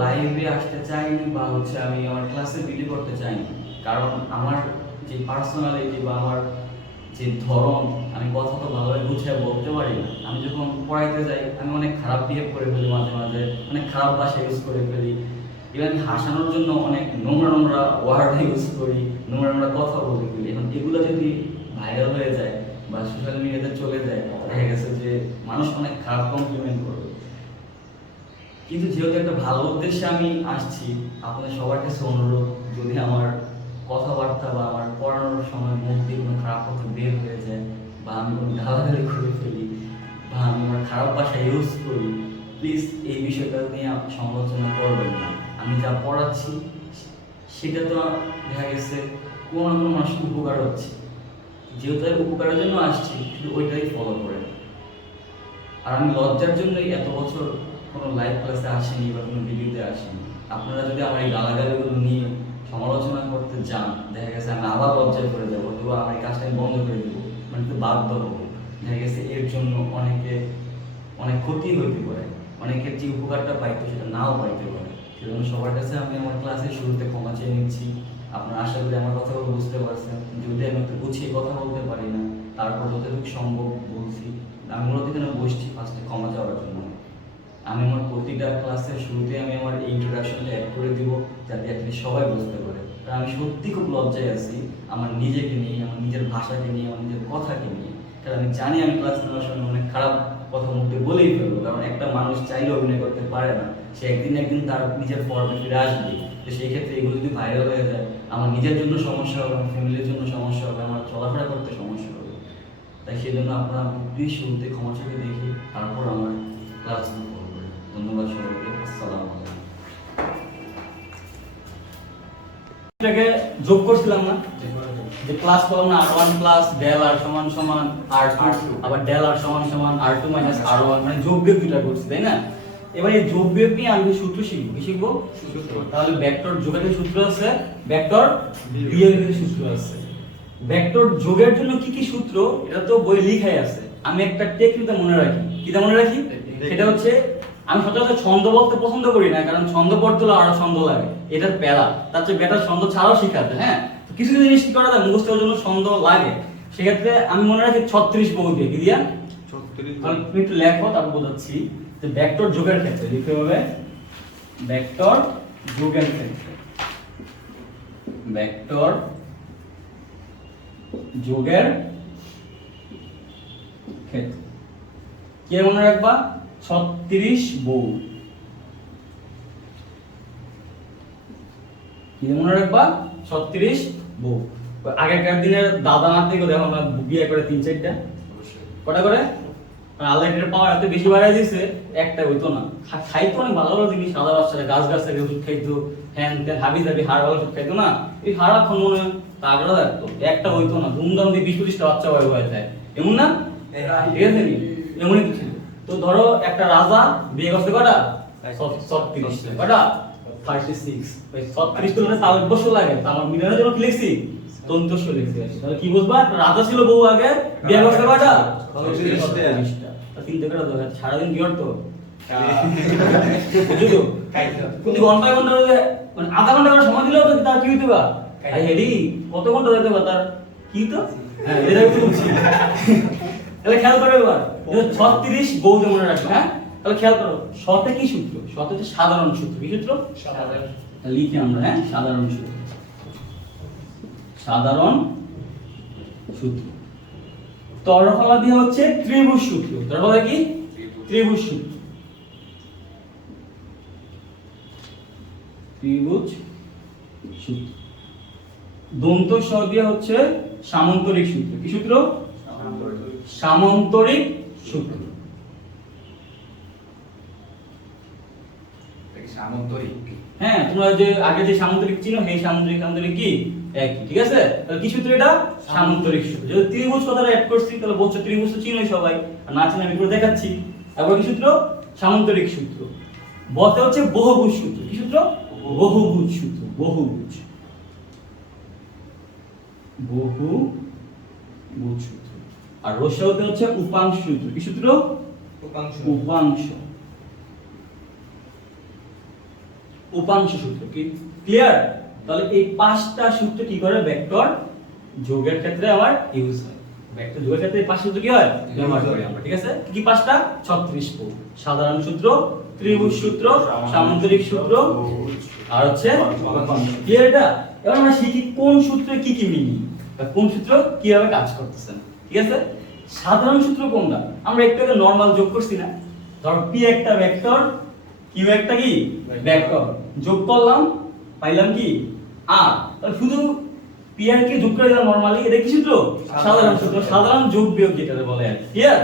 লাইভে আসতে চাইনি বা আমি আমার ক্লাসে ভিডিও করতে চাইনি, কারণ আমার যে পার্সোনালিটি বা আমার যে ধরন, আমি কথা তো ভালোভাবে গুছিয়ে বলতে পারি না। আমি যখন পড়াইতে যাই আমি অনেক খারাপ বিহেভ করে ফেলি, মাঝে মাঝে অনেক খারাপ ভাষা ইউজ করে ফেলি। ইভেন হাসানোর জন্য অনেক নোংরা নোংরা ওয়ার্ড ইউজ করি, নোংরা নোংরা কথা বলে ফেলি। এখন এগুলো যদি ভাইরাল হয়ে যায় বা সোশ্যাল মিডিয়াতে চলে যায়, দেখা গেছে যে মানুষ অনেক খারাপ কমপ্লিমেন্ট করবে। কিন্তু যেহেতু একটা ভালো উদ্দেশ্যে আমি আসছি, আপনাদের সবার কাছে অনুরোধ, যদি আমার কথাবার্তা বা আমার পড়ানোর সময় মুখ দিয়ে কোনো খারাপ কথা বের হয়ে যায় বা আমি কোনো গালাগালি করে ফেলি বা আমি আমার খারাপ ভাষা ইউজ করি, প্লিজ এই বিষয়টা নিয়ে সমালোচনা করবেন না। আমি যা পড়াচ্ছি সেটা তো দেখা গেছে কোনো না কোনো মানুষের উপকার হচ্ছে, যেহেতু আমি উপকারের জন্য আসছি, শুধু ওইটাই ফলো করেন। আর আমি লজ্জার জন্যই এত বছর কোনো লাইভ ক্লাসে আসেনি বা কোনো ভিডিওতে আসেনি। আপনারা যদি আমার এই গালাগালিগুলো নিয়ে সমালোচনা করতে যান, দেখা গেছে আমি আবার লজ্জায় পড়ে যাবো, অথবা আমার এই কাজটা আমি বন্ধ করে দেবো, মানে তো বাধ্য হবো। দেখা গেছে এর জন্য অনেক ক্ষতি হইতে পারে, অনেকের যে উপকারটা পাইতো সেটা নাও পাইতে পারে। সেজন্য সবার কাছে আমি আমার ক্লাসের শুরুতে ক্ষমা চেয়ে নিচ্ছি। আপনারা আশা করি আমার কথাগুলো বুঝতে পারছেন। যদি আমি একটু গুছিয়ে কথা বলতে পারি না, তারপর যতটুকু সম্ভব বলছি। আমি মূলত এখানে বসছি ফার্স্টে ক্ষমা চাওয়ার জন্য। আমি আমার প্রতিটা ক্লাসের শুরুতে আমি আমার এই ইন্ট্রোডাকশনটা অ্যাড করে দিব, যাতে আপনি সবাই বুঝতে পারে। কারণ আমি সত্যি খুব লজ্জায় আছি আমার নিজেকে নিয়ে, আমার নিজের ভাষাকে নিয়ে, আমার নিজের কথাকে নিয়ে। কারণ আমি জানি আমি ক্লাস নেওয়ার সময় অনেক খারাপ কথা মুখে বলেই ফেলবো, কারণ একটা মানুষ চাইলে অভিনয় করতে পারে না, সে একদিন একদিন তার নিজের ফর্মে ফিরে আসবে। তো সেই ক্ষেত্রে এগুলো যদি ভাইরাল হয়ে যায়, আমার নিজের জন্য সমস্যা হবে, আমার ফ্যামিলির জন্য সমস্যা হবে, আমার চলাফেরা করতে সমস্যা হবে। তাই সেই জন্য আপনারা প্লিজ শুরুতে ক্ষমা চোখে দেখি, তারপর আমার ক্লাস করবেন। ধন্যবাদ সবাইকে। আসসালামু আলাইকুম। এটাকে যোগ করছিলাম না, যে ক্লাস করলাম না, r1 প্লাস del r সমান সমান r2, আবার del r সমান সমান r2 মাইনাস r1, মানে যোগ বিয়োগ দুটো করছি, তাই না? এবার এই যোগ বিয়োগ নিয়ে আমি সূত্র শিখবো। কি শিখবো? সূত্র। তাহলে ভেক্টর যোগের সূত্র আছে, ভেক্টর বিয়োগের সূত্র আছে। ভেক্টর যোগের জন্য কি কি সূত্র, এটা তো বই লেখাই আছে। আমি একটা টেকনিকটা মনে রাখি। কিটা মনে রাখি? সেটা হচ্ছে, আমি সচরাচর ছন্দ বলতে পছন্দ করি না, কারণ ছন্দ পড়তে হলে আরো ছন্দ লাগে, এটার প্যারা। তার চেয়ে বেটার ছন্দ ছাড়াও শিখাতে। হ্যাঁ, কিছু কিছু জিনিস কি করা যায়, মুখস্থের জন্য ছন্দ লাগে। সেক্ষেত্রে আমি মনে রাখি 36 বহু দিয়ে। কি দিয়া? 36। আমি একটু লেখবো, তারপর বোঝাচ্ছি। যে ভেক্টর যোগের ক্ষেত্রে লিখতে হবে, ভেক্টর যোগের ক্ষেত্রে, ভেক্টর যোগের ক্ষেত্রে কে মনে রাখবা? 36 বহু। কি মনে রাখবা? 36 বহু। আগেকার দিনের দাদা নাতি গো দেখো আমরা বিয়ে করে 3-4টা, কটা করে? আল্লাহ এর পাওয়ার এত বেশি বাড়ায় দিয়েছে, একটা হইতো না। খাইতো অনেক ভালো ভালো জিনিস, সাদা বাচ্চারা গাছ গাছ থেকে ওষুধ খাইতো, হ্যান তেন হাবি জাবি হাড় ভালো ওষুধ খাইতো না। এই সারাক্ষণ মনে তাগড়া থাকতো, একটা হইতো না। ধুমধাম দিয়ে 20-25টা বাচ্চা হয়ে যায়, এমন না? ঠিক আছে নি? এমনই তো ছিল। তো ধরো একটা রাজা বিয়ে করতে কটা? 36। কটা? 36। ওই 36 তুলনা তাও 1 বছর লাগে। তা আমার মিলানোর জন্য কি লিখছি? তন্তস্ব লিখছি। তাহলে কি বুঝবা? রাজা ছিল বহু আগে, বিয়ে করতে কটা? 36টা। চিন্তা করে দাও, সারাদিন কি করতো? বুঝলো? কিন্তু ঘন্টায় ঘন্টা মানে আধা ঘন্টা করে সময় দিলেও তো তার কি হইতো বা? হেডি কত ঘন্টা দিতে বা তার কি তো? হ্যাঁ, এটা একটু বুঝছি। তাহলে খেয়াল করো এবার, 36 বউতে মনে রাখবে। হ্যাঁ, তাহলে খেয়াল করো, শতে কি সূত্র? শতে হচ্ছে সাধারণ সূত্র। কি সূত্র? সাধারণ। লিখি আমরা, হ্যাঁ, সাধারণ সূত্র, সাধারণ সূত্র। তরফলা দিয়ে হচ্ছে ত্রিভুজ সূত্র। তরফলা কি? ত্রিভুজ সূত্র। ত্রিভুজ সূত্র। দন্ত স দিয়ে হচ্ছে সামান্তরিক সূত্র। কি সূত্র? সামান্তরিক সূত্র। সামান্তরিক। হ্যাঁ, তোমরা যে আগে যে সামান্তরিক চিনো, সেই সামান্তরিক সামান্তরিক কি একই। ঠিক আছে? তাহলে কি সূত্র এটা? সামান্তরিক সূত্র। যদি ত্রিভুজ কথাটা অ্যাড করছি, তাহলে বলছো ত্রিভুজ তো চিনোই সবাই, আর না চিনে আমি করে দেখাচ্ছি। তারপর কি সূত্র? সামান্তরিক সূত্র। বতে হচ্ছে বহুভুজ সূত্র। কি সূত্র? বহুভুজ সূত্র। বহুভুজ, বহুভুজ সূত্র। আর রস্যতে হচ্ছে উপাংশ সূত্র। কি সূত্র? উপাংশ। উপাংশ। উপাংশ সূত্র। কি ক্লিয়ার? তাহলে এই পাঁচটা সূত্র কি করে ভেক্টর যোগের ক্ষেত্রে আমার ইউজ হয়। ভেক্টর যোগের ক্ষেত্রে এই পাঁচটা সূত্র কি হয় ব্যবহার করি আমরা। ঠিক আছে? কি পাঁচটা? 36 পদ। সাধারণ সূত্র, ত্রিভুজ সূত্র, সামান্তরিক সূত্র আর হচ্ছে ক্লিয়ার এটা? এবার আমরা শিখি কোন সূত্রে কি কি মিনিং বা কোন সূত্র কিভাবে কাজ করতেছেন। ঠিক আছে? সাধারণ সূত্র কোনটা? আমরা একটু আগে নরমাল যোগ করছি না? ধরো p একটা ভেক্টর, q একটা কি ভেক্টর, যোগ করলাম পাইলাম কি r। তাহলে শুধু p আর q যোগ করে দিলাম নরমালি, এটা কি সূত্র? সাধারণ সূত্র। সাধারণ যোগ বিয়োগ যেটাকে বলে আর ক্লিয়ার?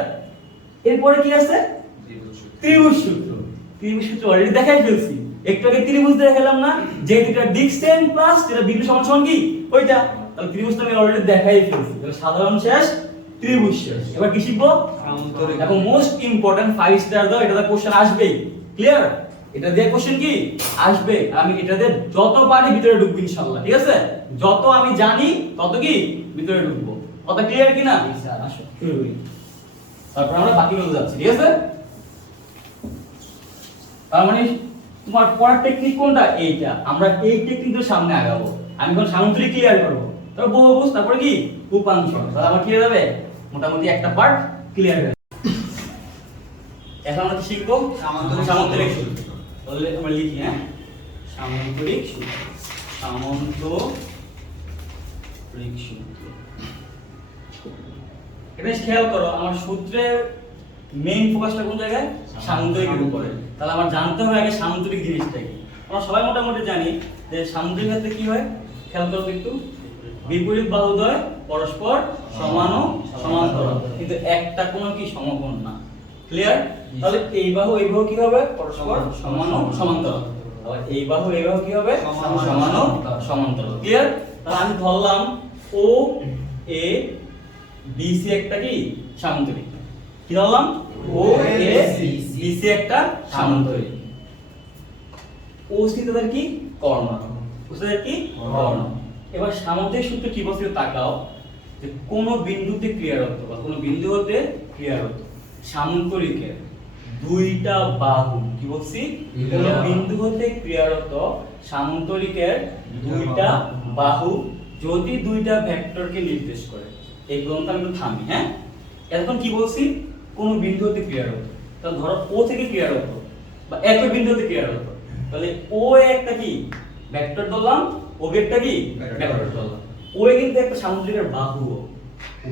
এরপরে কি আছে? ত্রিভুজ সূত্র। ত্রিভুজ সূত্র অলরেডি দেখাই ফেলছি, একটু আগে ত্রিভুজ দেখালাম না, যে দুটো ডিসটেন্স প্লাস যেটা বিন্দু সমান সমান কি ওইটা। তাহলে ত্রিভুজটা আমি অলরেডি দেখাই ফেলছি। তাহলে সাধারণ শেষ, ত্রিভুজ শেষ। এবার কি শিখবো? সামান্তরিক। এবং মোস্ট ইম্পর্টেন্ট 5 স্টার দাও, এটাতে কোশ্চেন আসবেই। ক্লিয়ার? এটা দিয়ে কোশ্চেন কি আসবে। আমি এটাতে যত পারি ভিতরে ঢুকবো ইনশাআল্লাহ। ঠিক আছে? যত আমি জানি তত কি ভিতরে ঢুকবো। কথা ক্লিয়ার কি না? আসো শুরু করি, তারপর আমরা বাকিগুলো যাচ্ছি। ঠিক আছে? তার মানে তোমার পড়ার টেকনিক কোনটা? এইটা। আমরা এই টেকনিকের সামনে আগাবো। আমি এখন সামান্তরিক ক্লিয়ার করব, তারপর বহুভুজ, তারপরে কি উপাংশ। তাহলে আমার কি হয়ে যাবে? মোটামুটি একটা পার্ট ক্লিয়ার হয়ে যাবে। এখন আমরা শিখবো সামান্তরিক সূত্র। তাহলে আমরা লিখি, হ্যাঁ, সামান্তরিক সূত্র। সামান্তরিক সূত্র। এটা খেয়াল করো, আমার সূত্রের মেইন ফোকাসটা কোন জায়গায়? সামান্তরিকের উপরে। তাহলে আমার জানতে হবে আগে সামান্তরিক জিনিসটা কি। আমরা সবাই মোটামুটি জানি যে সামান্তরিক ক্ষেত্রে কি হয়, খেয়াল করো একটু। বিপরীত বাহুদ্বয় পরস্পর সমান ও সমান্তরাল, কিন্তু একটা কোনো কি সমকোণ না। ক্লিয়ার? তাহলে এই বাহু কি হবে? পরস্পর সমান ও সমান্তরাল। তাহলে এই বাহু কি হবে? সমান ও সমান্তরাল। ক্লিয়ার? তাহলে আমি ধরলাম ও এ বি সি একটা কি সামান্তরিক। কি ধরলাম? ও এ বি সি একটা সামান্তরিক। ও সি তাদের কি কর্ণ, ও সি তাদের কি কর্ণ। এবার সামান্তরিক সূত্র কি বলছে তাকাও, যে কোন বিন্দুতে ক্রিয়ারত বা কোন বিন্দু হতে ক্রিয়ারত সামান্তরিকের দুইটা বাহু, কি বলছি? কোন বিন্দু হতে ক্রিয়ারত সামান্তরিকের দুইটা বাহু যদি দুইটা ভেক্টরকে নির্দেশ করে। এই গ্রন্থ আমি একটু থামি, হ্যাঁ। এখন কি বলছি? কোন বিন্দু হতে ক্রিয়ারত। তাহলে ধরো ও থেকে ক্রিয়ারত বা একই বিন্দু হতে ক্রিয়ারত, তাহলে ও একটা কি ভেক্টর ধরলাম, ও একটা কি ভেক্টর ধরলাম। ও কিন্তু একটা সামান্তরিকের বাহু,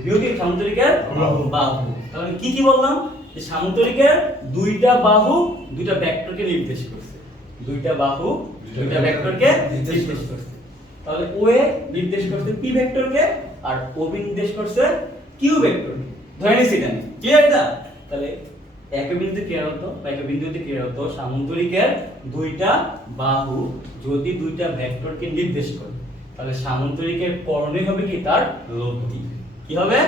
ওও কি সামান্তরিকের বাহু। তাহলে কি বললাম? যে সামান্তরিকের দুইটা বাহু দুইটা ভেক্টরকে নির্দেশ করছে। দুইটা বাহু দুইটা ভেক্টরকে নির্দেশ করছে। তাহলে ও এ নির্দেশ করছে পি ভেক্টরকে আর ও বি নির্দেশ করছে কিউ ভেক্টরকে। ধরে নিছি এটা। ক্লিয়ার এটা? তাহলে একই বিন্দুতে ক্রিয়ারত বা একই বিন্দুতে ক্রিয়ারত সামান্তরিকের দুইটা বাহু যদি দুইটা ভেক্টরকে নির্দেশ করে, তাহলে সামান্তরিকের কর্ণই হবে কি তার লব্ধি। কি হবে?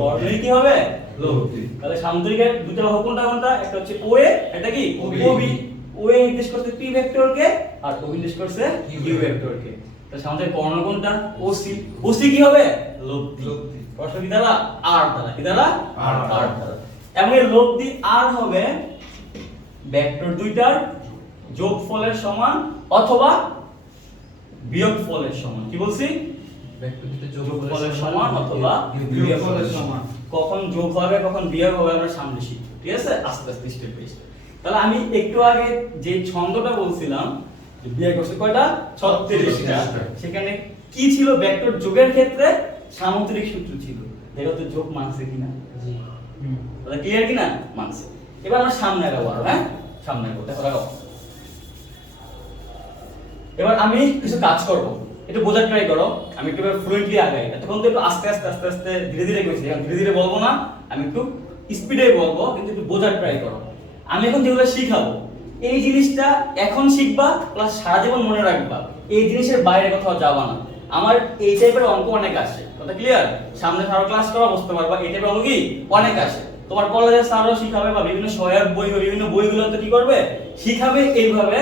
কর্ণই কি হবে? লব্ধি। তাহলে সামান্তরিকের দুটো বাহু কোনটা? একটা হচ্ছে ও এ, একটা কি ও বি। ও এ নির্দেশ করছে পি ভেক্টরকে আর ও বি নির্দেশ করছে কিউ ভেক্টরকে। তাহলে সামান্তরিক কর্ণ কোনটা? ও সি। ও সি কি হবে? লব্ধি। প্রশ্ন কি দ্বারা? আর দ্বারা। কি দ্বারা? আর দ্বারা। এবং এর লব্ধি আর হবে ভেক্টর দুইটার যোগফলের সমান অথবা বিয়োগফলের সমান। কি বলছি? ভেক্টর দুটো যোগফলের সমান অথবা বিয়োগফলের সমান। কখন যোগ হবে কখন বিয়োগ হবে আমরা সামনে শিখব। ঠিক আছে? আস্তে আস্তে স্টেপ বাই স্টেপ। তাহলে আমি একটু আগে যে ছন্দটা বলছিলাম যে বিয়োগ করছে কয়টা? 36টা। সেখানে কি ছিল? ভেক্টর যোগের ক্ষেত্রে সামান্তরিক সূত্র ছিল। দেখো তো যোগ মানছে কিনা। জি। তাহলে ক্লিয়ার কিনা? মানছে। এবার আমরা সামনে আগাবো, হ্যাঁ, সামনে আগাবো। দেখো দেখো, এবার আমি কিছু কাজ করব, একটু বোঝার ট্রাই করো। আমি একটু ফ্লুয়েন্টলি আগাই, তখন তো একটু আস্তে আস্তে ধীরে ধীরে কইছি। এখন ধীরে ধীরে বলবো না, আমি একটু স্পিডে বলবো, কিন্তু একটু বোঝার ট্রাই করো। আমি এখন যেগুলো শিখাবো এই জিনিসটা এখন শিখবা প্লাস সারা জীবন মনে রাখবা। এই জিনিসের বাইরে কোথাও যাবা না। আমার এই টাইপের অঙ্ক অনেক আসে, কথা ক্লিয়ার? সামনে আরো ক্লাস করা বুঝতে পারবা। এই টাইপের অঙ্ক কি অনেক আসে। তোমার কলেজের স্যারও শিখাবে বা বিভিন্ন সহায়ক বই বা বিভিন্ন বইগুলোতে কি করবে শিখাবে এইভাবে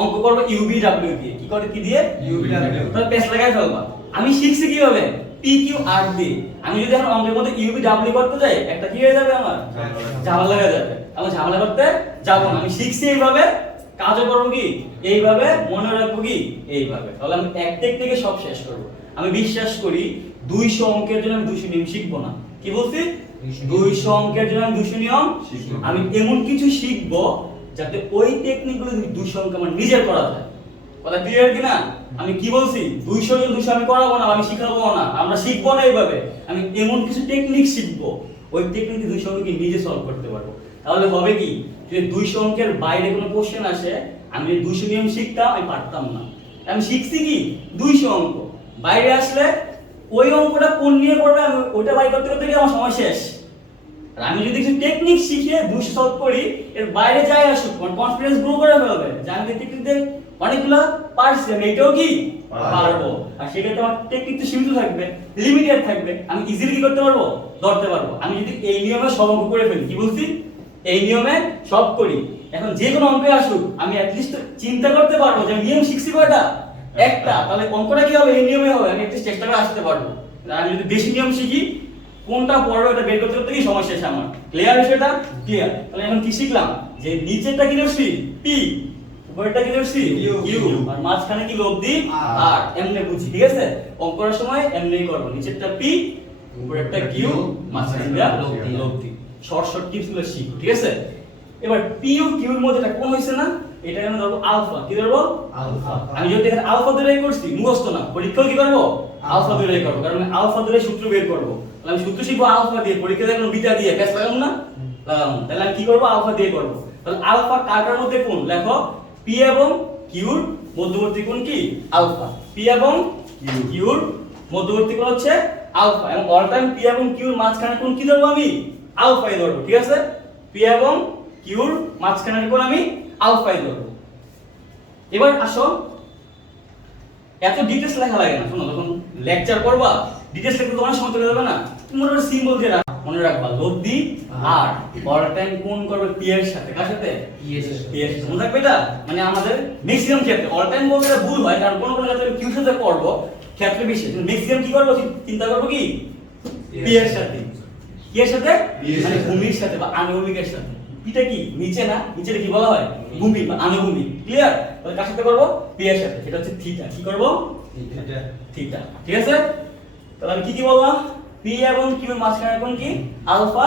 অঙ্ক করবে ইউবি ডাব্লিউ দিয়ে। কি করে? কি দিয়ে? UV W. তাহলে পেজ লাগাই ফেলবা। আমি শিখছি কিভাবে? পি কিউ আর দিয়ে। আমি যদি এখন অঙ্কের মধ্যে ইউবি ডাব্লিউ করতে যাই একটা কি হয়ে যাবে? আমার ঝামেলা হয়ে যাবে। আমি ঝামেলা করতে যাব না। আমি শিখছি এইভাবে কাজও করবো কি এইভাবে, মনে রাখবো কি এইভাবে। তাহলে আমি এক টেকনিকে সব শেষ করব। আমি বিশ্বাস করি 200 অঙ্কের জন্য আমি 200 নিয়ম শিখবো না। কি বলছি? 200 অঙ্কের জন্য আমি 200 নিয়ম শিখবো। আমি এমন কিছু শিখবো যাতে ওই টেকনিকগুলো 200 অঙ্ক আমার নিজের করা যায়। কথা ক্লিয়ার কি না? আমি কি বলছি? 200 জন 200 আমি করাবো না, আমি শিখাবো না, আমরা শিখবো না এইভাবে। আমি এমন কিছু টেকনিক শিখবো, ওই টেকনিক 200 অঙ্ক নিজে সলভ করতে পারবো। তাহলে হবে কি, যদি 200 অঙ্কের বাইরে কোনো কোশ্চেন আসে, আমি 200 নিয়ম শিখতাম, আমি পারতাম না। আমি শিখছি কি 200 অঙ্ক, বাইরে আসলে ওই অঙ্কটা কোন নিয়ে করবে আমি ওটা বাই করতে করতে গিয়ে আমার সময় শেষ। আর আমি যদি কিছু টেকনিক শিখে 200 সলভ করি, এর বাইরে যাই আসুক আমার কনফিডেন্স গ্রো করে ফেলবে যে আমি টেকনিকতে অনেকগুলো পারছি, আমি এটাও কি পারবো। আর সেক্ষেত্রে আমার টেকনিক তো সীমিত থাকবে, লিমিটেড থাকবে, আমি ইজিলি কি করতে পারবো, ধরতে পারবো। আমি যদি এই নিয়মে সব অঙ্ক করে ফেলি, কি বলছি, এই নিয়মে সব করি, এখন যে কোনো অঙ্কে আসুক আমি অ্যাটলিস্ট চিন্তা করতে পারবো যে নিয়ম শিখছি কয়টা, একটা, তাহলে অঙ্কটা কি হবে, এই নিয়মে হবে, আমি অ্যাটলিস্ট চেষ্টা করে আসতে পারবো। আর আমি যদি বেশি নিয়ম শিখি, কোনটা পড়বে এটা বের করতে করতে কি সময় শেষ আমার। ক্লিয়ার বিষয়টা? ক্লিয়ার। তাহলে এখন কি শিখলাম, যে নিচেরটা কি ধরছি পি, উপরেরটা কি ধরছি কিউ, আর মাঝখানে কি লব্ধি আর, এমনি বুঝি। ঠিক আছে, অঙ্ক করার সময় এমনিই করব, নিচেরটা পি, উপরেরটা কিউ, মাঝখানেরটা লব্ধি। শর্ট শর্ট টিপস গুলো শিখো। ঠিক আছে, এবার পি ও কিউ এর মধ্যে একটা কোণ হইছে না, এটা আমি ধরবো আলফা। কি ধরবো? আলফা। আমি যদি এখানে আলফা ধরে করছি, মুখস্থ না, পরীক্ষা কি করব, আলফা ধরে করব, কারণ আমি আলফা ধরে সূত্র বের করব। তাহলে আমি সূত্র শিখবো আলফা দিয়ে, পরীক্ষায় দেখো বিটা দিয়ে, ব্যাস লাগাম না, লাগাম। তাহলে আমি কি করব, আলফা দিয়ে করব। তাহলে আলফা কাটার মধ্যে কোণ লেখো, পি এবং কিউর মধ্যবর্তী কোণ কি আলফা। পি এবং কিউর মধ্যবর্তী কোণ হচ্ছে আলফা, এবং অল টাইম পি এবং কিউর মাঝখানে কোণ কি ধরবো, আমি আলফাই ধরবো। ঠিক আছে, পি এবং কিউর মাঝখানের কোণ আমি আলফাই ধরবো। এবার আসো, এত ডিটেইলস লেখা লাগে না, শোনো, যখন লেকচার করবা ডিটেইলস লিখতে তোমার সময় চলে যাবে না, তুমি মনে করে সিম্বল দিয়ে মনে রাখবা, লব্ধি আর অল টাইম কোণ করবে পি এর সাথে, কার সাথে, পি এর সাথে। মনে রাখবে এটা, মানে আমাদের ম্যাক্সিমাম ক্ষেত্রে অল টাইম বলতে ভুল হয়, কারণ কোন কোন ক্ষেত্রে কিউ সাথে করব, ক্ষেত্রে বিশেষ ম্যাক্সিমাম কি করব, চিন্তা করব কি পি এর সাথে। কি এর সাথে, মানে ভূমির সাথে বা আনুভূমিকের সাথে। পিটা কি নিচে না, নিচের কি বলা হয়, ভূমি বা আনুভূমিক। ক্লিয়ার? তাহলে কার সাথে করব, পি এর সাথে, সেটা হচ্ছে থিটা। কি করব, থিটা। ঠিক আছে, তাহলে আমি কি কি বললাম, পি এবং কিউ এর মাঝখানের কোণ কি আলফা,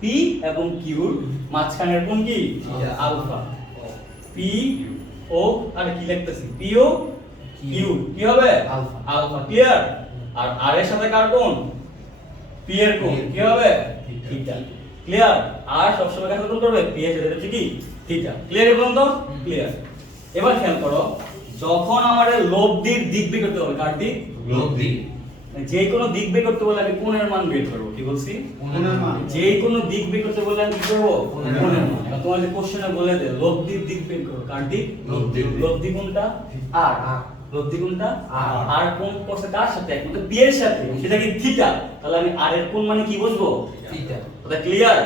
পি এবং কিউর মাঝখানের কোণ কি আলফা, পি ও, আরে কি লিখতেছি, পি ও কিউ কি হবে আলফা, আলফা। ক্লিয়ার? আর আর এর সাথে কার কোণ, পি এর কোণ কি হবে থিটা। ক্লিয়ার? আর সব সময় কাছে কোণ করবে পি এর সাথে, হচ্ছে কি থিটা। ক্লিয়ার বলুন তো? ক্লিয়ার। এবার খেয়াল করো, যখন আমাদের লব্ধির দিক বের করতে হবে, কার দিক, লব্ধি, যে কোনো দিক বের করতে বলে আমি কোণের মান বের করব। কি বলছি, কোণের মান। যে কোনো দিক বের করতে বলে আমি কি করব, কোণের মান। এখন তোমার যে কোশ্চেনে বলে দে লব্ধির দিক বের করো, কার দিক, লব্ধি। লব্ধি কোনটা, আর লব্ধি কোনটা, আর কোণ করছে কার সাথে, একমাত্র পি এর সাথে, সেটা কি থিটা। তাহলে আমি আর এর কোণ মানে কি বুঝবো, থিটা। কথা ক্লিয়ার?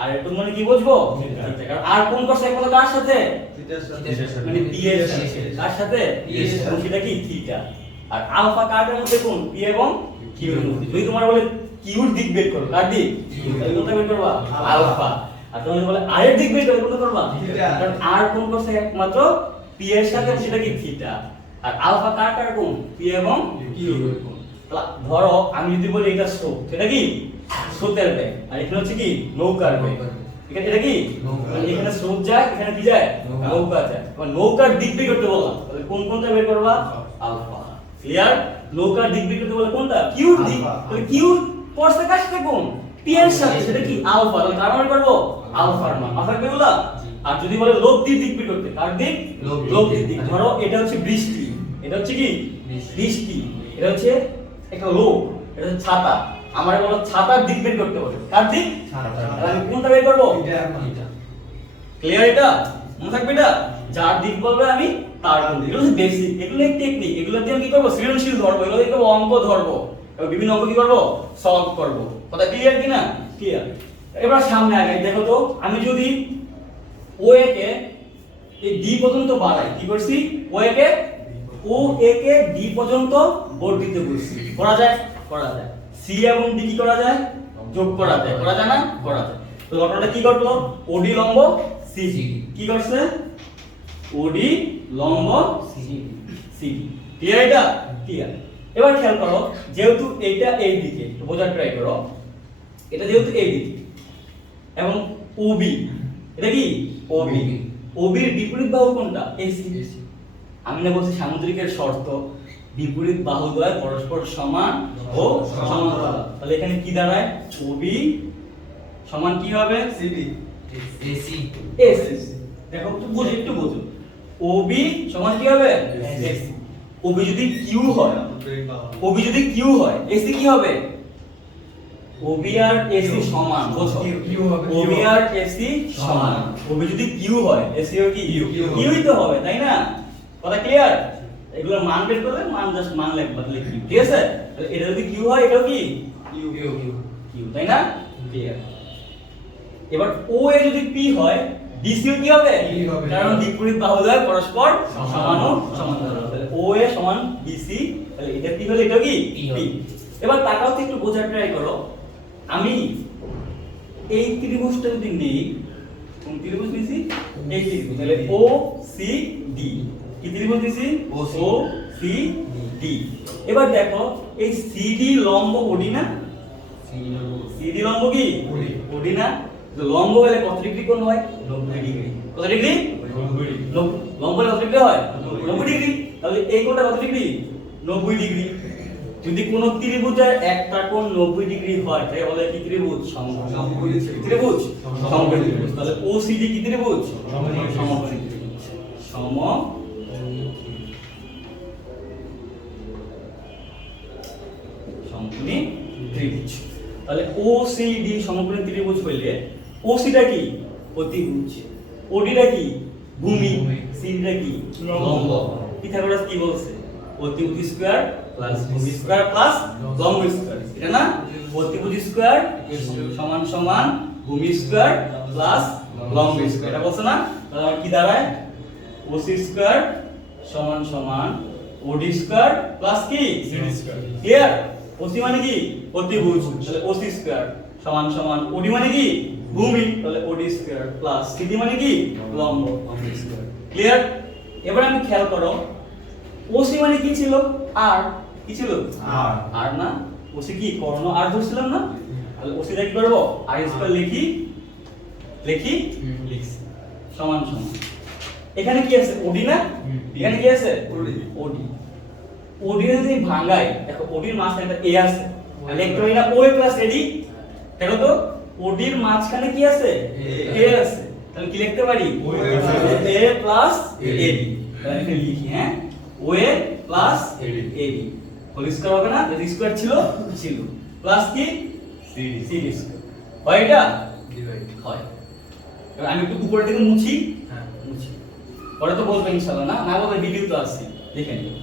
আর এর কোণ মানে কি বুঝবো, থিটা। কারণ আর কোণ করছে একমাত্র কার সাথে, থিটার সাথে, মানে পি এর সাথে। কার সাথে, পি এর সাথে, সেটা কি থিটা। আর আলফা কার্ডের মধ্যে কোন, পি এবং কিউ এর মধ্যে। যদি তোমার বলে কিউর দিক বের করো, কার দিক, তাহলে কোনটা বের করবা, আলফা। আর তুমি যদি বলে আর এর দিক বের করো, কোনটা করবা, থিটা। কারণ আর কোন করছে একমাত্র পি এর সাথে, সেটা কি থিটা। আর আলফা কার কোন, পি এবং কিউ এর কোন। তাহলে ধরো আমি যদি বলি এটা স্রোত, সেটা কি স্রোতের বেগ, আর এখানে হচ্ছে কি নৌকার বেগ। এখানে এটা কি, এখানে স্রোত যায়, এখানে কি যায়, নৌকা যায়। মানে নৌকার দিক বের করতে বললাম, তাহলে কোন কোনটা বের করবা, আলফা। ক্লিয়ার? নৌকার দিক বের করতে বলে কোনটা, কিউর দিক। তাহলে কিউর করছে কার সাথে কোন, পি এর সাথে, সেটা কি আলফা। তাহলে কার মান করব, আলফার মান। মাথায় পেগুলা? আর যদি বলে লব্ধির দিক বের করতে, কার দিক, লব্ধির দিক। ধরো এটা হচ্ছে বৃষ্টি, এটা হচ্ছে কি বৃষ্টি, এটা হচ্ছে একটা লোক, এটা হচ্ছে ছাতা। আমার বলো ছাতার দিক বের করতে বলে, কার দিক, ছাতা। আমি কোনটা বের করব, এটা। ক্লিয়ার? এটা মনে থাকবে, এটা যার দিক বলবে আমি তার কোণ। এগুলো হচ্ছে বেসিক, এগুলো এক টেকনিক। এগুলো দিয়ে আমি কি করব, সৃজনশীল ধরবো, এগুলো দিয়ে অঙ্ক ধরবো, এবং বিভিন্ন অঙ্ক কি করব, সলভ করব। কথা ক্লিয়ার কি না? ক্লিয়ার। এবার সামনে আগে দেখো তো, আমি যদি ও এ কে এই ডি পর্যন্ত বাড়াই, কি করছি, ও এ কে ডি পর্যন্ত বর্ধিত করছি। করা যায়, করা যায়। সি এবং ডি কি করা যায়, যোগ করা যায়। করা যায় না, করা যায়। তো ঘটনাটা কি ঘটলো, ওডি লম্ব সিজি কি করছে, ওডি লম্ব সিডি। ক্লিয়ার? এটা ক্লিয়ার। এবার খেয়াল করো, যেহেতু এইটা এই দিকে, একটু বোঝার ট্রাই করো, এটা যেহেতু এই দিকে এবং ওবি, এটা কি ওবি, ওবির বিপরীত বাহু কোনটা? এসি। আমি না বলছি সামুদ্রিকের শর্ত বিপরীত বাহুদ্বয় পরস্পর সমান ও সমান্তরাল। তাহলে এখানে কি দাঁড়ায়? ওবি সমান কি হবে? CD AC AC. দেখো একটু বুঝো, একটু বুঝো। ওবি সমান কি হবে? এসি। ওবি যদি কিউ হয়, ওবি যদি কিউ হয়, এসি কি হবে? ওবি আর এসি সমান। বুঝো, কিউ হবে, ওবি আর এসি সমান। ওবি যদি কিউ হয়, এসি ও কি কিউই তো হবে, তাই না? কথা ক্লিয়ার? এগুলো মান বের করলে মান জাস্ট মান লিখবা, তাহলে কিউ। ঠিক আছে? তাহলে এটা যদি কিউ হয়, এটাও কি কিউ কিউ, তাই না? ক্লিয়ার। এবার ও এ যদি পি হয়, বিসি ও কি হবে? P হবে। কারণ বিপরীত বাহুদ্বয় পরস্পর সমান। সমান ও সমান্তরাল। তাহলে ও এ সমান বিসি, তাহলে এটা কি হলো? এটা কি P পি। হবে। এবার তাকাও তো একটু বোঝার ট্রাই করো। আমি এই ত্রিভুজটা যদি নেই, কোন ত্রিভুজ নিছি? এই ত্রিভুজ। তাহলে ও সি ডি। কি ত্রিভুজ নিছি? ও সি ডি। এবার দেখো এই সিডি লম্ব ওডি না? সিডি লম্ব কি ওডি। ওডি না? তো লম্ব হলে কত ডিগ্রি কোণ হয়? 90 ডিগ্রি। কত ডিগ্রি? 90। লম্ব হলে কত ডিগ্রি হয়? 90 ডিগ্রি। তাহলে এই কোণটা কত ডিগ্রি? 90 ডিগ্রি। যদি কোনো ত্রিভুজের একটা কোণ 90 ডিগ্রি হয়, তাহলে বলে কি ত্রিভুজ? সমকোণী ত্রিভুজ। ত্রিভুজ সমকোণী সমকোণী ত্রিভুজ। ত্রিভুজ। তাহলে ওসিডি কি ত্রিভুজ? সমকোণী ত্রিভুজ। সমকোণী ত্রিভুজ। সমকোণী ত্রিভুজ। তাহলে ওসিডি সমকোণী ত্রিভুজ হইলে ওসিটা কি? অতিভুজ। ওডিটা কি? ভূমি। ভূমি। সিডিটা কি? লম্ব। পিথাগোরাস কি বলছে? অতিভুজ স্কয়ার প্লাস ভূমি স্কয়ার প্লাস লম্ব স্কয়ার। এটা না? অতিভুজ স্কয়ার সমান সমান ভূমি স্কয়ার প্লাস লম্ব স্কয়ার। এটা বলছে না? তাহলে আমার কি দাঁড়ায়? ওসি স্কয়ার সমান সমান ওডি স্কয়ার প্লাস কি সিডি স্কয়ার। ক্লিয়ার? ওসি মানে কি? অতিভুজ। তাহলে ওসি স্কয়ার সমান সমান ওডি মানে কি? ভূমি। তাহলে ওডি স্কয়ার প্লাস সিডি মানে কি? লম্ব স্কয়ার। ক্লিয়ার? এবার আমি খেয়াল করো, ওসি মানে কি ছিল? আর কি ছিল? আর। আর না? ওসি কি কর্ণ আর ধরছিলাম না? তাহলে ওসি কি করব? আর স্কয়ার লিখি লিখছি সমান সমান। এখানে কি আছে? ওডি না? এখানে কি আছে? ওডি। ওডি। ওডি যদি ভাঙাই, দেখো ওডির মাঝখানে একটা এ আছে, তাহলে একটু না ও এ প্লাস এডি। দেখো তো ওডির মাঝখানে কি আছে? এ আছে। তাহলে কি লিখতে পারি? ও এ প্লাস এ প্লাস এডি। এডি। তাহলে এটা লিখি, হ্যাঁ, ও এ প্লাস এডি। এডি হোল স্কয়ার হবে না? যদি স্কয়ার ছিল প্লাস কি সিডি সিডি স্কয়ার হয়। এটা ডিভাইড। হয়। এবার আমি একটু উপরে থেকে মুছি, হ্যাঁ। মুছি, পরে তো বলবো ইনশাআল্লাহ, না না বললে ভিডিও তো আছে, দেখে নিও।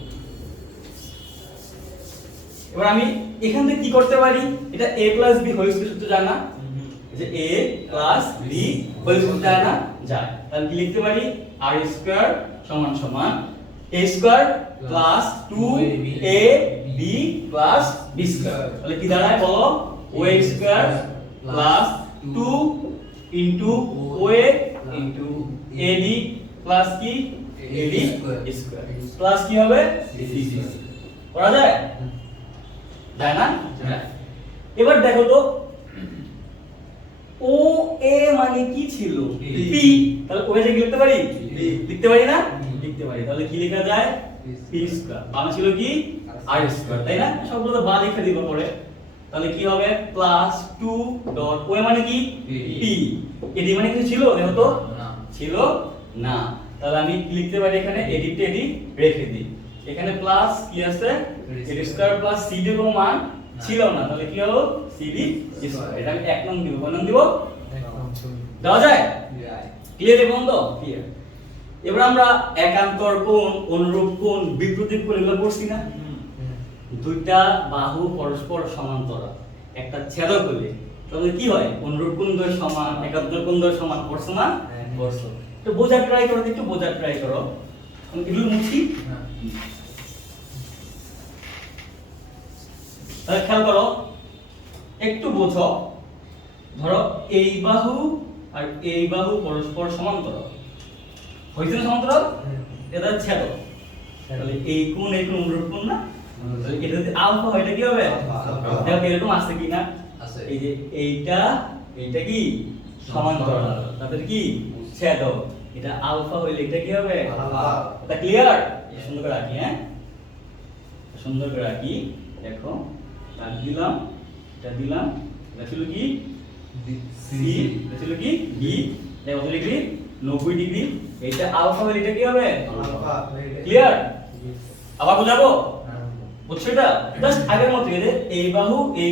এবার আমি এখান থেকে কি করতে পারি? এটা a plus b whole square সূত্র জানা, যে a plus b whole square জানা যায়। তাহলে কি লিখতে পারি? r স্কয়ার সমান সমান a square plus 2ab plus b square. তাহলে কি দাঁড়ায় বলো? ওa স্কয়ার প্লাস 2 ইনটু ওa ইনটু ad প্লাস কি ad স্কয়ার প্লাস কি হবে? cd। করা যায়? যায় না? যায়। এবার দেখো তো ও এ মানে কি ছিল? P। p। তাহলে ও এ কি লিখতে পারি? P। লিখতে পারি না? লিখতে পারি। তাহলে কি লেখা যায়? p square. বামে ছিল কি? r স্কয়ার, তাই না? সবগুলো তো বা লিখে দিব পরে। তাহলে কি হবে? প্লাস 2 ডট ও এ মানে কি? p। এডি মানে কি ছিল? দেখো তো না। ছিল না। তাহলে আমি কি লিখতে পারি এখানে? এডিতে এডি রেখে দিই। এখানে প্লাস কি আছে? এডি স্কয়ার প্লাস সিডি কোনো মান ছিল না। তাহলে কি হলো? CD square. এটা আমি 1 নং দিব। কয় নং দিব? দেওয়া যায়? ক্লিয়ার এই বন্ধ? ক্লিয়ার। এবার আমরা একান্তর কোণ, অনুরূপ কোণ, বিপরীত কোণ এগুলো পড়ছি না? দুইটা বাহু পরস্পর সমান্তরাল, একটা ছেদক হলে তাহলে কি হয়? অনুরূপ কোণ দ্বয় সমান, একান্তর কোণ দ্বয় সমান। পড়ছো না? পড়ছো। তো বোঝার ট্রাই করো, একটু বোঝার ট্রাই করো। আমি এগুলো মুছি। তাহলে খেয়াল করো, একটু বোঝো। ধরো এই বাহু আর এই বাহু পরস্পর সমান্তরাল, হয়েছে না সমান্তরাল? এটা ছেদক। তাহলে এই কোণ অনুরূপ কোণ না? তাহলে এটা যদি আলফা হয় এটা কি হবে? দেখো এরকম আছে কি না? এই যে এইটা কি সমান্তরাল, তারপরে কি ছেদক। এটা আলফা হইলে এটা কি হবে? এটা ক্লিয়ার? সুন্দর করে রাখি, হ্যাঁ সুন্দর করে রাখি। দেখো দাগ দিলাম, এটা দিলাম, এটা ছিল কি সি, এটা ছিল কি বি, এটা কত ডিগ্রি? 90 ডিগ্রি। এটা আলফা হলে এটা কি হবে? ক্লিয়ার? আবার বুঝাবো? বুঝছো এটা? জাস্ট আগের মতো এই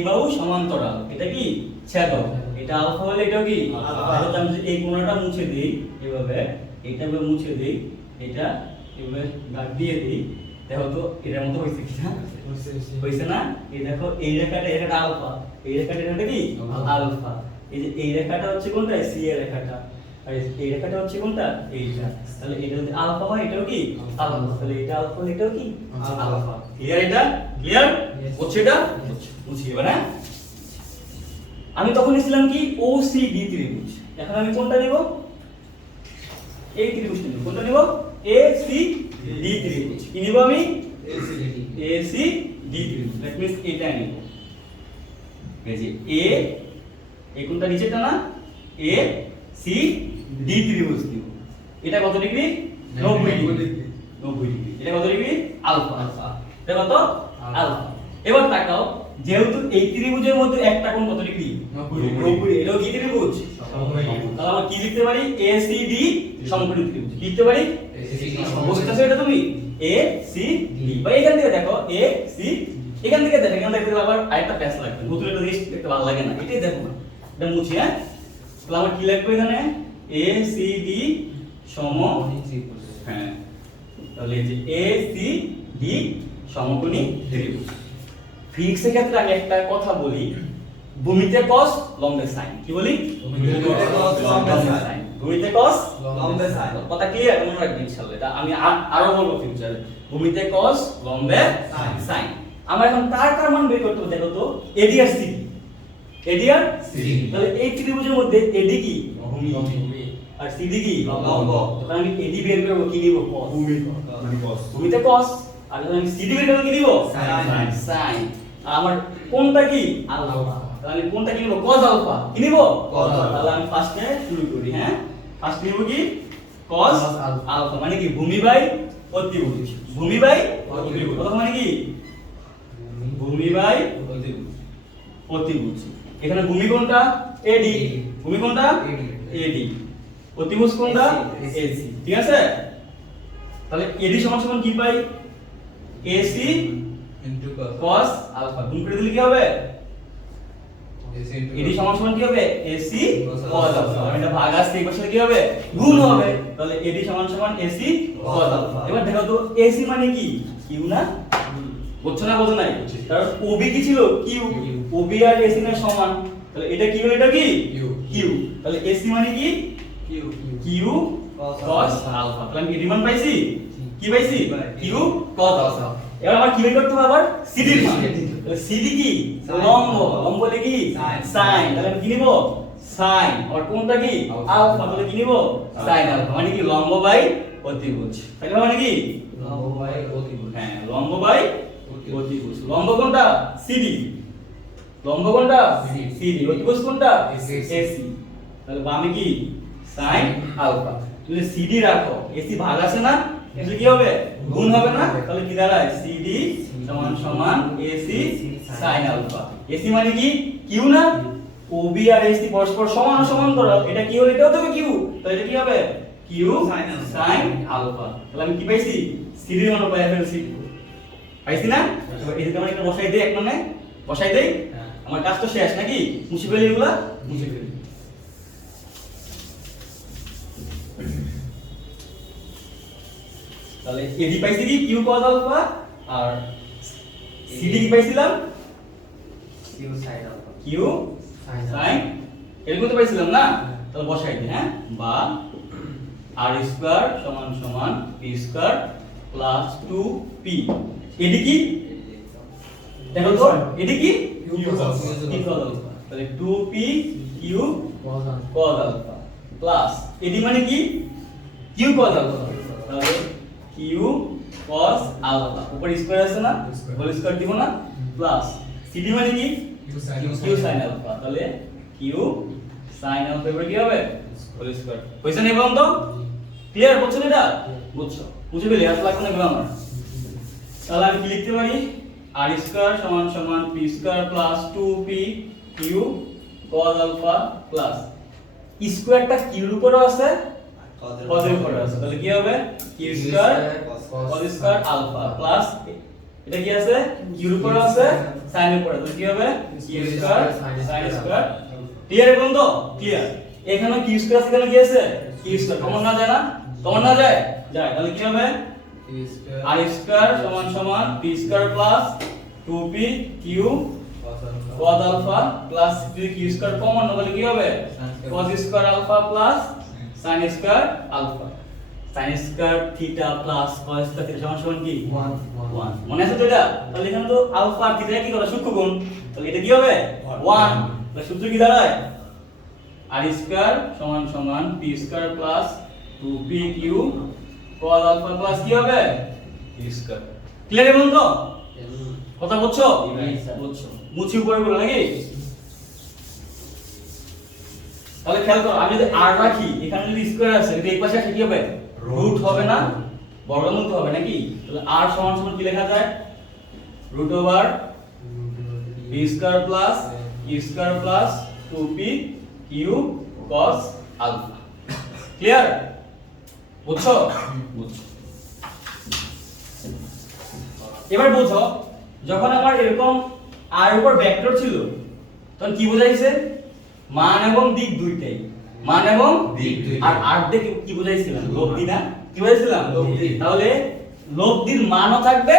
বাহু সমান্তরাল, এটা কি ছেদক। এটা আলফা হলে এটা কি আলফা। আমি যদি এই কোণটা মুছে দেই এভাবে, এটা এভাবে মুছে দেই, এটা এভাবে দাগ দিয়ে দেই, দেখো তো এটার মতো হইছে কি না? হইছে না? এই দেখো এই রেখাটা আলফা, এই রেখাটা কি আলফা। এই যে এই রেখাটা হচ্ছে কোনটা? সি এর রেখাটা। আর এই রেখাটা হচ্ছে কোনটা? এইটা। তাহলে এটা যদি আলফা হয় এটাও কি আলফা। তাহলে এটা আলফা হলে এটাও কি আলফা। ক্লিয়ার? এটা ক্লিয়ার? বুঝছো এটা? বুঝছি এবার, হ্যাঁ? আমি তখন নিছিলাম কি OCD ত্রিভুজ। এখন আমি কোনটা নিব? এই ত্রিভুজটা নিব। কোনটা নিব? ACD ত্রিভুজ। কি নিব আমি? ACD ত্রিভুজ। দ্যাট মিন্স এটা নিব। এই যে এই কোনটা নিচেটা না? ACD ত্রিভুজ নিব। এটা কত ডিগ্রি? 90 ডিগ্রি। 90 ডিগ্রি। এটা কত ডিগ্রি? আলফা। এটা কত? আলফা। এবার তাকাও, যেহেতু এই ত্রিভুজের মধ্যে একটা কোণ কত ডিগ্রি? 90। এটাও কি ত্রিভুজ? তাহলে আমরা কি লিখতে পারি? ACD সমকোণী ত্রিভুজ লিখতে পারি। বুঝতেছো এটা তুমি? ACD বা এখান থেকে দেখো AC, এখান থেকে দেখো, এখান থেকে আবার আরেকটা প্যাচ লাগবে, নতুন একটা জিনিস দেখতে ভালো লাগে না, এটাই দেখো না, এটা মুছি। হ্যাঁ, তাহলে আমরা কি লিখবো এখানে? ACD সম, হ্যাঁ, তাহলে এই যে ACD সমকোণী ত্রিভুজ। ফিজিক্সের ক্ষেত্রে আমি একটা কথা বলি, ভূমিতে cos লম্বে sin। কি বলি? ভূমিতে cos লম্বে sin। ভূমিতে cos লম্বে sin। কথা ক্লিয়ার? মনে রাখবেন ইনশাআল্লাহ। এটা আমি আরো বলবো ফিউচারে। ভূমিতে cos লম্বে sin। আমরা এখন কার মান বের করতে হবে? দেখো তো AD আর CD। AD আর CD। তাহলে এই ত্রিভুজের মধ্যে AD কি? ভূমি। আর CD কি? লম্ব। তখন আমি AD বের করব, কি নিব? ভূমি মানে cos। ভূমিতে cos। আর যখন আমি CD বের করব, কি নিব? sin। আমার কোনটা কি? আলফা। তাহলে কোনটা কি নিব? cos আলফা। কি নিব? cos alpha. তাহলে আমি ফার্স্টে শুরু করি। হ্যাঁ, ফার্স্ট নিব কি? cos আলফা মানে কি? ভূমি বাই অতিভুজ। ভূমি বাই অতিভুজ কথা মানে কি? ভূমি বাই অতিভুজ। এখানে ভূমি কোনটা? AD। ভূমি কোনটা? AD। অতিভুজ কোনটা? AC। ঠিক আছে? তাহলে AD সমান কি পাই? AC cos alpha. গুণ করে দিলে কি হবে? AD সমান কি হবে? AC cos alpha. আর এটা ভাগ আসছে, এই পাশে কি হবে? গুণ হবে। তাহলে AD সমান AC cos আলফা। এবার দেখো তো AC মানে কি? Q না? বুঝছো না? বোঝো নাই? কারণ OB কি ছিল? Q। OB আর AC না সমান। তাহলে এটা কি হলো? এটা কি? Q। তাহলে AC মানে কি? Q cos alpha. তাহলে আমি AD মান পাইছি? কি পাইছি? Q cos alpha. এবার আমার কি বের করতে হবে? আবার CD এর মান। তাহলে CD কি? লম্ব। লম্ব হলে কি? sin। তাহলে আমি কি নিব? sin। আর কোনটা কি? আলফা। তাহলে কি নিব? sin alpha. মানে কি? লম্ব বাই অতিভুজ। তাহলে মানে কি? লম্ব বাই অতিভুজ। হ্যাঁ, লম্ব বাই অতিভুজ। লম্ব কোনটা? CD। লম্ব কোনটা? CD। অতিভুজ কোনটা? AC। তাহলে বামে কি? sin alpha. তুমি CD রাখো, AC ভাগ আছে না? এটা কি হবে? গুণ হবে না? তাহলে কি দাঁড়ায়? CD সমান AC sin আলফা। AC মানে কি? Q না? OB আর AC পরস্পর সমান্তরাল। এটা কি হলো? এটাও তো Q। তাহলে এটা কি হবে? Q sin alpha. তাহলে আমি কি পাইছি? CD এর মান পাই ফেলছি। পাইছি না? এবার এই যে আমরা এটা বসাই দেই, এক মানে বসাই দেই। আমার কাজ তো শেষ নাকি? মুছে ফেলি এগুলা, মুছে ফেলি। তাহলে AD পাইছি কি? Q cos alpha. আর CD কি পাইছিলাম? Q sin alpha. Q sin এরকম তো পাইছিলাম না? তাহলে বসাই দিই। হ্যাঁ, বা r স্কয়ার সমান p square plus 2p। AD কি? দেখো তো AD কি? Q cos alpha. তাহলে 2p Q cos alpha plus AD মানে কি? Q কিউ cos আলফা তাহলে কিউ cos আলফা উপরে স্কয়ার আছে না হোল স্কয়ার দিব না প্লাস সিডি মানে কি কিউ sin আলফা তাহলে কিউ sin আলফা এবারে কি হবে হোল স্কয়ার হইছে না বন্ধ ক্লিয়ার বুঝছো এটা বুঝছো বুঝে গেলে হাত লাগবে না গ্রামার তাহলে আমি কি লিখতে পারি r স্কয়ার সমান সমান p square plus 2p q cos alpha plus স্কয়ারটা q এর উপরে আছে cos এর উপরে আছে তাহলে কি হবে q square cos square alpha plus এটা কি আছে q এর উপরে আছে sin এর উপরে তাহলে কি হবে q square sin square clear এখন তো ক্লিয়ার এখানে q স্কয়ার আছে এখানে কি আছে q স্কয়ার কমন না যায় না কমন না যায় যায় তাহলে কি হবে r স্কয়ার সমান সমান p square plus 2p q cos alpha plus যদি q স্কয়ার কমন না তাহলে কি হবে cos square alpha plus sin square alpha sin square theta plus cos square theta সমান সমান কি 1 মনে আছে তো এটা তাহলে এখানে তো আলফা আর থিটা কি করে সূক্ষ্ম কোণ তাহলে এটা কি হবে 1 তাহলে সূত্র কি দাঁড়ায় r স্কয়ার সমান সমান p square plus 2p q cos alpha plus কি হবে q স্কয়ার ক্লিয়ার এখন তো কথা বুঝছো বুঝছো মুছি উপরে বলো নাকি তাহলে খেয়াল করো আমি যদি r রাখি এখানে যদি স্কয়ার আছে যদি এই পাশে আসে কি হবে রুট হবে না বর্গমূল তো হবে নাকি তাহলে r সমান সমান কি লেখা যায় root over b square plus q square plus 2p q cos alpha clear বুঝছো বুঝছো এবার বুঝো যখন আমার এরকম r উপর ভেক্টর ছিল তখন কি বোঝাইছে মান এবং দিক দুইটাই মান এবং দিক দুইটাই। আর r দিয়ে কি বোঝাইছিলাম লব্ধি না কি বোঝাইছিলাম লব্ধি। তাহলে লব্ধির মানও থাকবে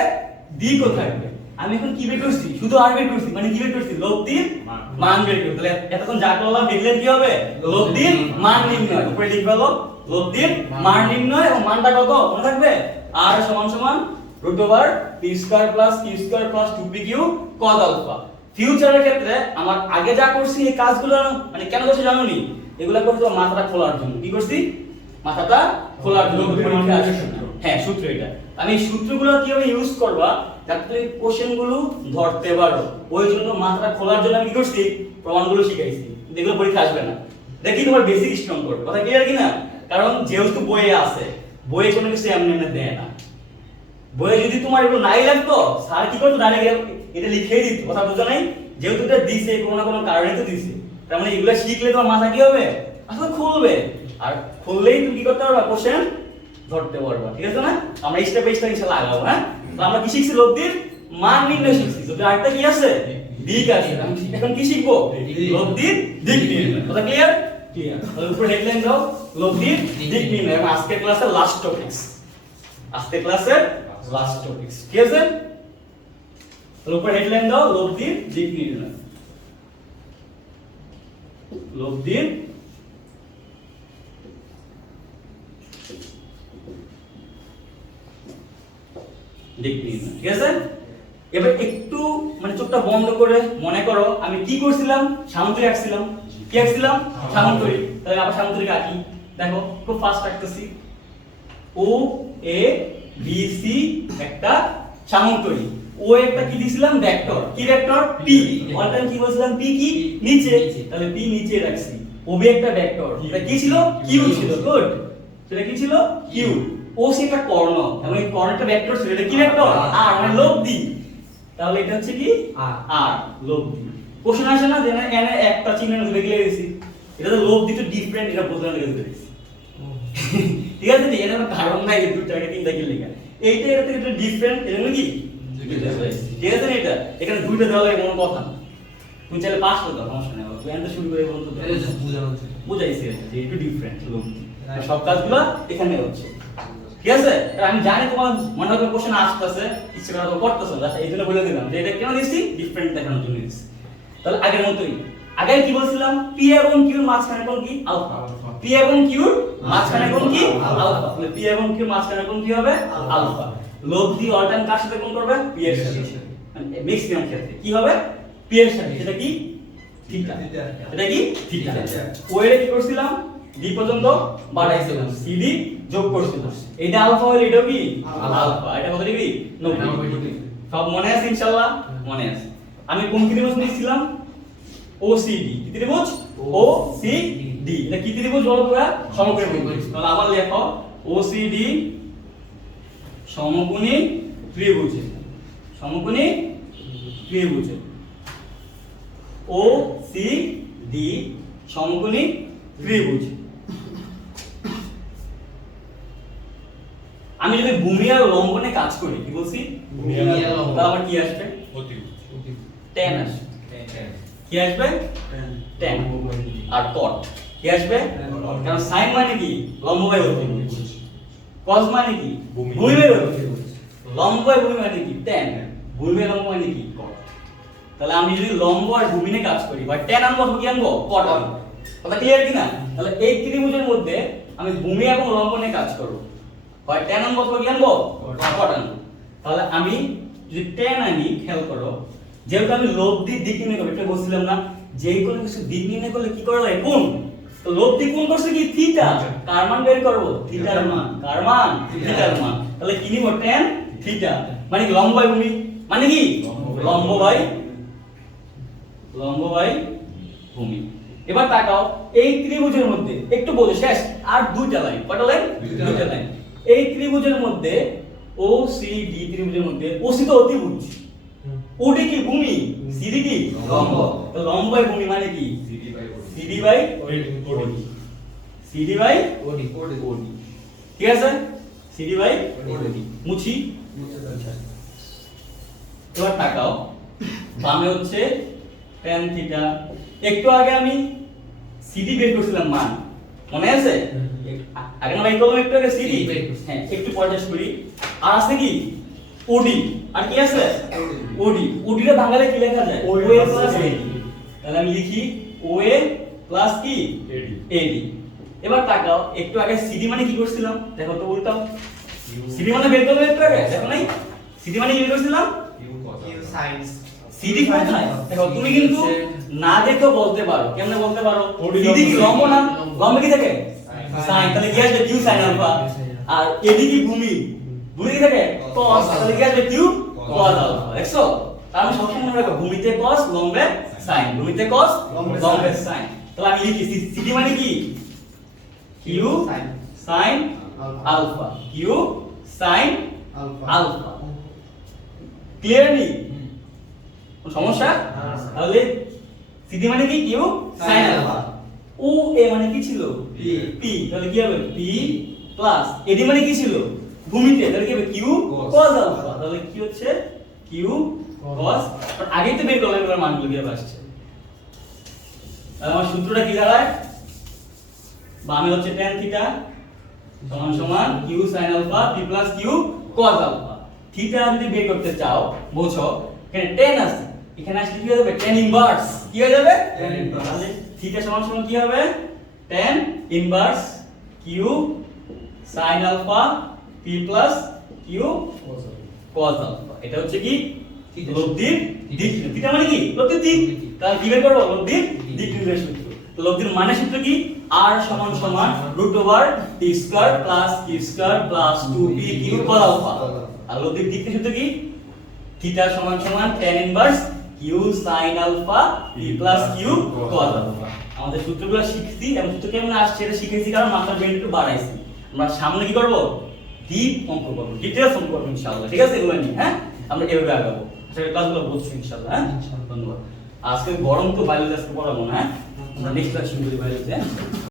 দিকও থাকবে আমি এখন কি বের করছি শুধু r বের করছি মানে কি বের করছি লব্ধির মান বের করছি তাহলে এতক্ষণ যা করলাম দেখলেন কি হবে লব্ধির মান নির্ণয় উপরে লিখবে হলো লব্ধির মান নির্ণয় এবং মানটা কত মনে থাকবে r সমান সমান root over p square plus q square plus 2pq cos alpha ফিউচারের ক্ষেত্রে আমার আগে যা করছি এই কাজগুলো মানে কেন করছি জানো নি এগুলা করতে মাথাটা খোলার জন্য কি করছি মাথাটা খোলার জন্য পরীক্ষা আসে হ্যাঁ সূত্র এটা আমি এই সূত্রগুলো কিভাবে ইউজ করবা যাতে তুমি কোশ্চেনগুলো ধরতে পারো ওই জন্য মাথাটা খোলার জন্য আমি কি করছি প্রমাণগুলো শিখাইছি এগুলো পরীক্ষা আসবে না দেখি তোমার বেসিক স্ট্রং করবে কথা ক্লিয়ার কি না কারণ যেহেতু বইয়ে আছে বইয়ে কোনো কিছু এমনি এমনি দেয় না বইয়ে যদি তোমার এগুলো নাই লাগতো স্যার কি করতো ডাইরেক্ট এটা লিখেই দিত কথা বুঝো নাই যেহেতু এটা দিছে কোনো না কোনো কারণে তো দিছে তার মানে এগুলো শিখলে তোমার মাথা কি হবে আসলে খুলবে আর খুললেই তুমি কি করতে পারবা কোশ্চেন ধরতে পারবা ঠিক আছে না আমরা স্টেপ বাই স্টেপ ইনশাআল্লাহ আগাবো হ্যাঁ তো আমরা কি শিখছি লব্ধির মান নির্ণয় শিখছি তো আরেকটা কি আছে দিক আছে আমি এখন কি শিখবো লব্ধির দিক নির্ণয় কথা ক্লিয়ার ক্লিয়ার তাহলে উপরে হেডলাইন দাও লব্ধির দিক নির্ণয় এবং আজকের ক্লাসের লাস্ট টপিকস আজকের ক্লাসের লাস্ট টপিকস ঠিক আছে তাহলে উপরে হেডলাইন দাও লব্ধির দিক নির্ণয় লব্ধির দিক নির্ণয় ঠিক আছে এবার একটু মানে চোখটা বন্ধ করে মনে করো আমি কি করছিলাম সামুদ্রিক আঁকছিলাম কি আঁকছিলাম সামুদ্রিক তাহলে আবার সামুদ্রিক আঁকি দেখো খুব fast আঁকতেছি O A B C একটা সামুদ্রিক ও একটা কি দিছিলাম ভেক্টর কি ভেক্টর পি অল টাইম কি বলছিলাম পি কি নিচে তাহলে পি নিচে রাখছি ও বি একটা ভেক্টর এটা কি ছিল কিউ ছিল গুড সেটা কি ছিল কিউ ও সি একটা কর্ণ এবং এই কর্ণটা ভেক্টর ছিল এটা কি ভেক্টর আর মানে লব্ধি তাহলে এটা হচ্ছে কি আর লব্ধি কোশ্চেন আসে না যে এনে একটা চিহ্ন ধরে লিখে দিয়েছি এটা তো লব্ধি তো ডিফারেন্ট এটা বোঝানো লেগে দিয়েছি ঠিক আছে নি এটা কারণ নাই দুটো আগে তিনটা কি লেখা এইটা এটা থেকে একটু ডিফারেন্ট এর মানে কি ঠিক আছে না এটা এখানে দুইটা দেওয়া লাগে কোনো কথা না তুমি চাইলে পাস করতে সমস্যা নেই তুই এন্ড শুরু করে বলতো বুঝাইছি যে একটু ডিফারেন্ট লব্ধি সব কাজগুলো এখানে হচ্ছে ঠিক আছে আমি জানি তোমার মনে হয় কোশ্চেন আসতেছে ইচ্ছে করে করতেছো না এই জন্য বলে দিলাম যে এটা কেন দিছি ডিফারেন্ট দেখানোর জন্য দিছি তাহলে আগের মতই আগে কি বলছিলাম পি এবং কিউর মাঝখানে কোণ কি আলফা পি এবং কিউর মাঝখানে কোণ কি আলফা তাহলে পি এবং কিউর মাঝখানে কোণ কি হবে আলফা লব্ধি অল টাইম কার সাথে কোণ করবে পি এর সাথে মানে ম্যাক্সিমাম ক্ষেত্রে কি হবে পি এর সাথে সেটা কি থিটা এটা কি থিটা ও এর কি করছিলাম ডি পর্যন্ত বাড়াইছিলাম সিডি যোগ করছিল এটা আলফা হলে এটাও কি আলফা। আলফা এটা কত ডিগ্রি 90 90 ডিগ্রি ডিগ্রি। সব মনে আছে ইনশাআল্লাহ মনে আছে আমি কোন ত্রিভুজ নিয়েছিলাম OCD কি ত্রিভুজ OCD এটা কি ত্রিভুজ বলো তোমরা সমকোণী ত্রিভুজ তাহলে আবার লেখো OCD সমকোণী ত্রিভুজ সমকোণী ত্রিভুজ OCD সমকোণী ত্রিভুজ আমি যদি ভূমি আর লম্ব নিয়ে কাজ করি কি বলছি ভূমি আর লম্ব। তাহলে আবার কি আসবে অতিভুজ tan আসবে কি আসবে tan আর cot কি আসবে কারণ sin মানে কি লম্ব বাই অতিভুজ cos মানে কি ভূমি। ভূমি বাই অতিভুজ লম্ব বাই ভূমি মানে কি tan ভূমি বাই লম্ব মানে কি cot তাহলে আমি যদি লম্ব আর ভূমি নিয়ে কাজ করি বা tan আনবো অথবা কি আনবো cot আনবো কথা ক্লিয়ার কি না তাহলে এই ত্রিভুজের মধ্যে আমি ভূমি এবং লম্ব নিয়ে কাজ করব হয় tan আনবো অথবা কি আনবো cot আনবো তাহলে আমি যদি tan আনি খেয়াল করো যেহেতু আমি লব্ধির দিক নির্ণয় করব এটা বলছিলাম না যে কোনো কিছু দিক নির্ণয় করলে কি করা লাগে কোণ তো লব্ধি কোণ করছে কি থিটা কার মান বের করব থিটার মান কার মান থিটার মান তাহলে কি নিব tan থিটা মানে কি লম্ব বাই ভূমি মানে কি লম্ব বাই ভূমি এবার তাকাও এই ত্রিভুজের মধ্যে একটু বলে শেষ আর দুইটা লাইন কয়টা লাইন দুইটা লাইন এই ত্রিভুজের মধ্যে OCD ত্রিভুজের মধ্যে OC তো অতিভুজ OD কি ভূমি CD কি লম্ব। তো লম্ব বাই ভূমি মানে কি CD বাই ওডি ঠিক আছে CD বাই মুছি এবার তাকাও বামে হচ্ছে tan থিটা একটু আগে আমি CD বের করছিলাম মান মনে আছে আগে না ভাই কলম একটু আগে CD CD বের করছি। হ্যাঁ একটু পড়াশ করি আর আছে কি OD আর কি আছে OD টা বাংলায় কি লেখা যায় OA OA plus plus AD AD তাহলে আমি লিখি OA plus কি AD এবার তাকাও একটু আগে CD মানে কি করছিলাম দেখো তো বলতাম CD মানে বের করলাম একটু আগে দেখো নাই CD মানে কি বের করছিলাম CD কোথায় দেখো তুমি কিন্তু না দেখো বলতে পারো কেমনে বলতে পারো OD CD কি লম্ব না লম্ব কি থাকে Sin। sin তাহলে কি আসবে q sin alpha আর AD কি ভূমি ভূমি কি থাকে cos তাহলে কি আসবে q cos alpha দেখছো তার মানে সবসময় মনে রাখো ভূমিতে cos লম্বে sin ভূমিতে cos লম্বে sin তাহলে আমি লিখি CD মানে কি q sin alpha q sin alpha clear নি কোন সমস্যা তাহলে CD মানে কি q sin alpha ও এ মানে কি ছিল p তাহলে কি হবে p প্লাস AD মানে কি ছিল ভূমিতে তাহলে কি হবে q cos alpha তাহলে কি হচ্ছে q cos আর আগেই তো বের করলাম এবার মানগুলো দিয়ে আসছে তাহলে আমার সূত্রটা কি দাঁড়ায় বামে হচ্ছে tan থিটা সমান সমান q sin alpha p plus q cos alpha theta যদি বের করতে চাও বোঝো এখানে tan আছে এখানে আসলে কি হয়ে যাবে tan ইনভার্স কি হয়ে যাবে Tan inverse। তাহলে থিটা সমান সমান কি হবে tan inverse q sin alpha p plus q cos alpha এটা হচ্ছে কি থিটা। লব্ধির দিক থিটা। থিটা মানে কি লব্ধির দিক দিক। তাহলে কি বের করব লব্ধির দিক। দিক নির্ণয়ের সূত্র তো লব্ধির মানে সূত্র কি r সমান সমান √t square plus q square plus 2pq cos alpha আর লব্ধির দিক সূত্র কি থিটা সমান সমান tan inverse q sin alpha p plus q cos alpha আমাদের সূত্রগুলো শিখছি এবং সূত্র কেমন আসছে এটা শিখেছি কারণ মাথার ব্রেন একটু বাড়াইছি আমরা সামনে কি করব ডিপ অঙ্ক করব ডিটেইলস অঙ্ক করব ইনশাআল্লাহ ঠিক আছে এগুলো নিয়ে হ্যাঁ আমরা এভাবে আগাবো আচ্ছা ক্লাসগুলো বুঝছো ইনশাআল্লাহ হ্যাঁ ধন্যবাদ আজকে গরম তো বায়োলজি আজকে পড়াবো না হ্যাঁ আমরা নেক্সট ক্লাস শুরু করি বায়োলজি হ্যাঁ